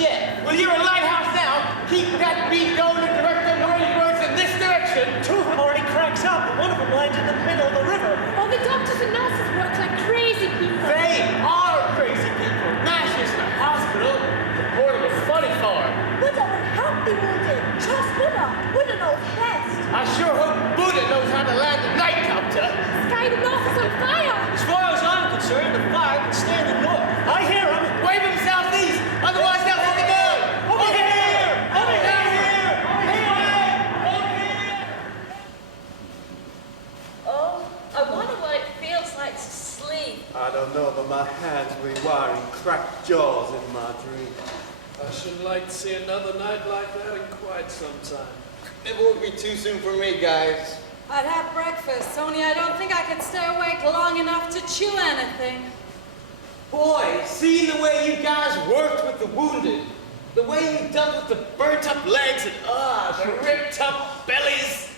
ship. Well, you're a lighthouse now. Keep that beat going and direct the whirlybirds in this direction. Two of them already cranks out, but one of them landed in the middle of the river. Oh, the doctors and nurses work like crazy people. They are crazy people. Nash's in the hospital. The portable funny farm. Buddha would help the wounded. Trust Buddha. Buddha knows best. I sure hope Buddha knows how to land a night copter. Sky the north is on fire. As far as I'm concerned, the fire can stand the north. I hear him. Wave him southeast, otherwise they'll hit the moon. Over here! Over here! Over here! Oh, I wonder what it feels like to sleep. I don't know, but my hands were wiring cracked jaws in my dream. I should like to see another night like that in quite some time. It won't be too soon for me, guys. I'd have breakfast, only I don't think I could stay awake long enough to chew anything. Boy, seeing the way you guys worked with the wounded, the way you dealt with the burnt-up legs and, the ripped-up bellies,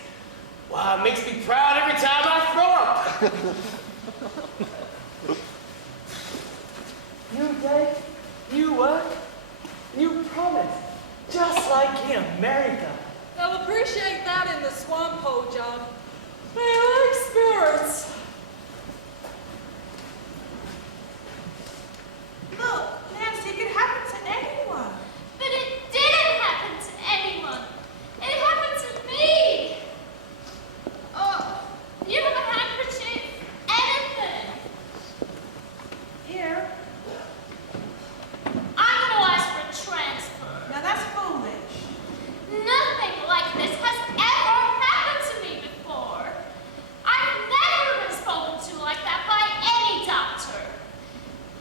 wow, it makes me proud every time I throw up. New day, new work, new promise. Just like in America. They'll appreciate that in the swamp hole, John. They like spirits. Look, Nancy, it could happen to anyone. But it didn't happen to anyone. It happened to me. Oh, you have a handkerchief? Anything? Here. I'm going to ask for a transfer. Now that's foolish. Nothing like this has ever happened to me before. I've never been spoken to like that by any doctor.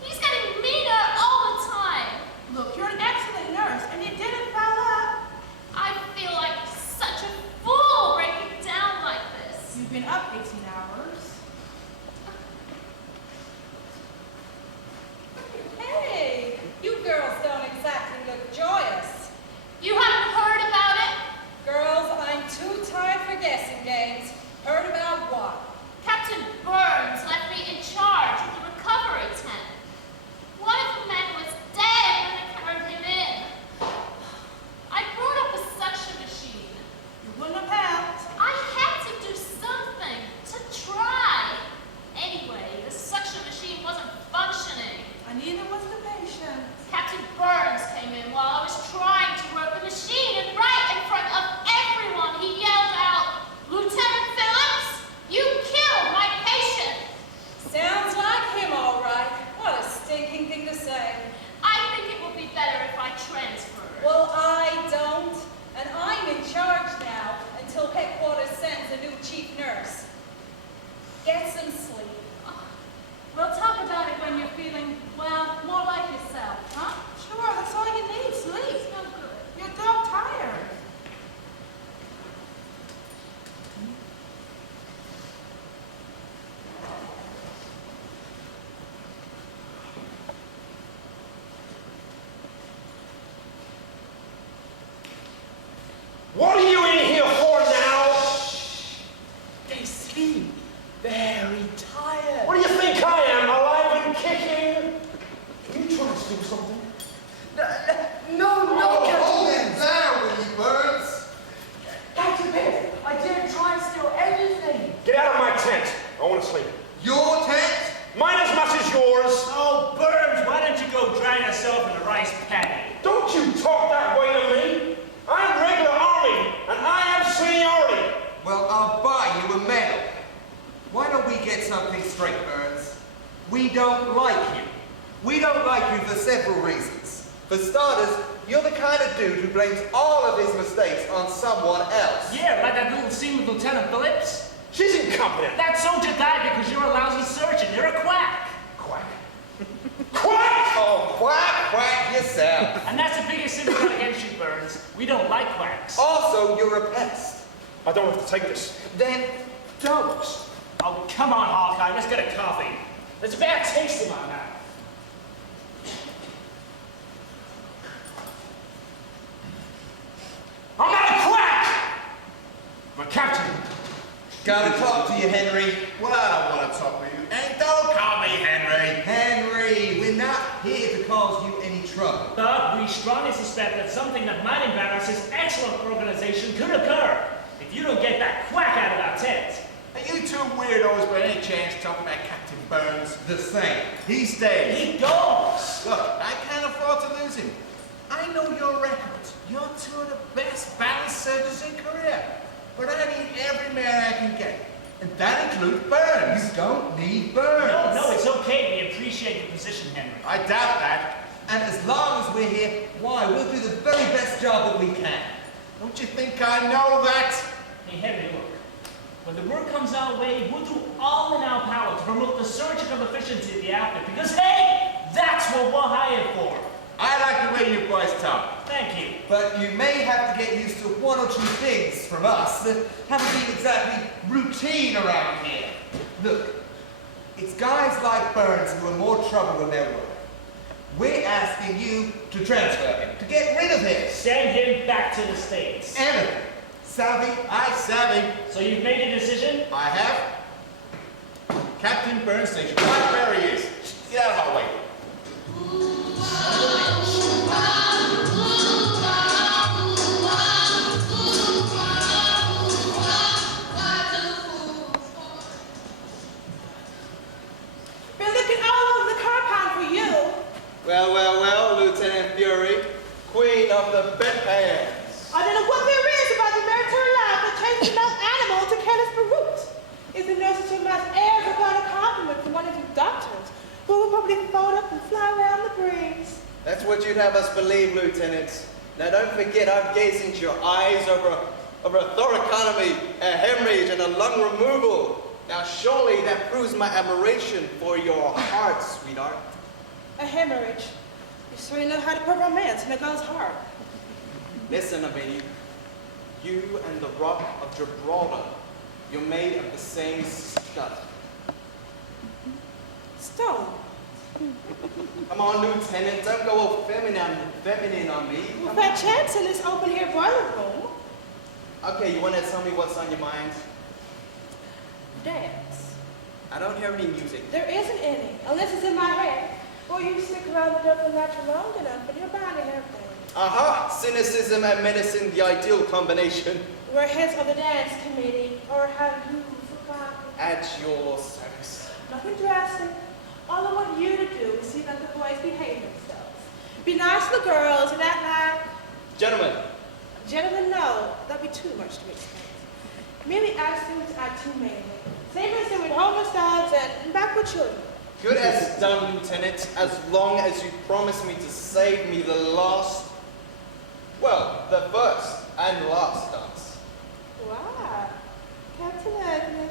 He's getting meaner all the time. Look, you're an excellent nurse, and you didn't foul up. I feel like such a fool breaking down like this. You've been up 18 hours. Hey, you girls don't exactly look joyous. You haven't heard about it? Girls, I'm too tired for guessing games. Heard about what? Captain Burns left me in charge of the recovery tent. One of the men was dead when I carried him in. I brought up a suction machine. You wouldn't have helped. I had to do something to try. Anyway, the suction machine wasn't functioning. And neither was the patient. Captain Burns came in while I was trying to work the machine, and right in front of everyone, he yelled out, "Lieutenant Phillips, you killed my patient!" Sounds like him, all right. What a stinking thing to say. I think it would be better if I transferred. Well, I don't. And I'm in charge now until headquarters sends a new chief nurse. Get some sleep. We'll talk about it when you're feeling, well, more like yourself, huh? Sure, that's all you need, sleep. It's no good. You're dog tired. What are you in here for now? They seem very tired. What do you think I am, alive and kicking? Can you try to steal something? No, Hold Captain it down, will you, Burns? Captain Pip, I didn't try and steal anything. Get out of my tent. I want to sleep. Your tent? Mine as much as yours. Oh, Burns, why don't you go drown yourself in a rice paddy? Don't you talk that way to me. I'm regular army, and I have seniority. Well, I'll buy you a medal. Why don't we get something straight, Burns? We don't like you. We don't like you for several reasons. For starters, you're the kind of dude who blames all of his mistakes on someone else. Yeah, like that little scene with Lieutenant Phillips. She's incompetent. That soldier died because you're a lousy surgeon. You're a quack. Quack. Quack! Oh, quack, quack yourself. And that's the biggest sin we've got against you, Burns. We don't like quacks. Also, you're a pest. I don't have to take this. Then don't. Oh, come on, Hawkeye. Let's get a coffee. There's a bad taste in my mouth. I'm not a quack! I'm a captain. Gotta talk to you, Henry. Well, I don't want to talk with you. And don't call me Henry. Henry, we're not here to cause you any trouble. But we strongly suspect that something that might embarrass his excellent organization could occur if you don't get that quack out of our tent. Are you two weirdos by any chance talking about Captain Burns? The same. He stays. He goes! Look, I can't afford to lose him. I know your records. You're two of the best battle surgeons in Korea. But I need every man I can get. And that includes Burns. You don't need Burns. No, it's okay. We appreciate your position, Henry. I doubt that. And as long as we're here, why, we'll do the very best job that we can. Don't you think I know that? Hey, Henry, look. When the word comes our way, we'll do all in our power to promote the surgical efficiency of the outfit. Because, hey, that's what we're hired for. I like the way you boys talk. Thank you. But you may have to get used to one or two things from us that haven't been exactly routine around here. Look, it's guys like Burns who are more trouble than they're worth. We're asking you to transfer him, to get rid of him. Send him back to the States. Anything. Savvy? I savvy. So you've made a decision? I have. Captain Burns stays right where he is. Get out of my way. Been looking all over the compound for you. Well, Lieutenant Fury, queen of the bedpans. I don't know what there is about the military life that changes enough animal to careless brute. If the nurses who must ever got a compliment from one of you doctors, who will probably float up and fly around the breeze. That's what you'd have us believe, Lieutenant. Now don't forget I've gazed into your eyes over a thoracotomy, a hemorrhage, and a lung removal. Now surely that proves my admiration for your heart, sweetheart. A hemorrhage. You certainly know how to put romance in a girl's heart. Listen to me. You and the Rock of Gibraltar, you're made of the same stuff. Stone. Come on, Lieutenant, don't go all feminine on me. Well, Fat Champ's in this open air boiler room. Okay, you want to tell me what's on your mind? Dance. I don't hear any music. There isn't any, unless it's in my head. Or you stick around the double natural long enough and you're bound to have things. Aha! Cynicism and medicine, the ideal combination. We're heads of the dance committee, or have you forgotten? At your service. Nothing drastic. All I want you to do is see that the boys behave themselves. Be nice to the girls and act like... Gentlemen. Gentlemen, no. That'd be too much to expect. Merely attitudes are too many. Same as with homeless dogs and backward children. Good as done, Lieutenant, as long as you promise me to save me the last... Well, the first and last dance. Wow. Captain Agnew,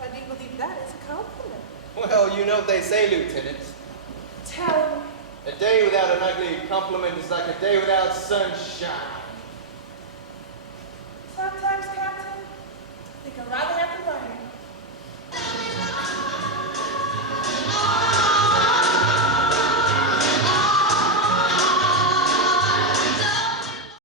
I do believe that is a compliment. Well, you know what they say, Lieutenant. Tell me. A day without an ugly compliment is like a day without sunshine. Sometimes, Captain, I think I'd rather have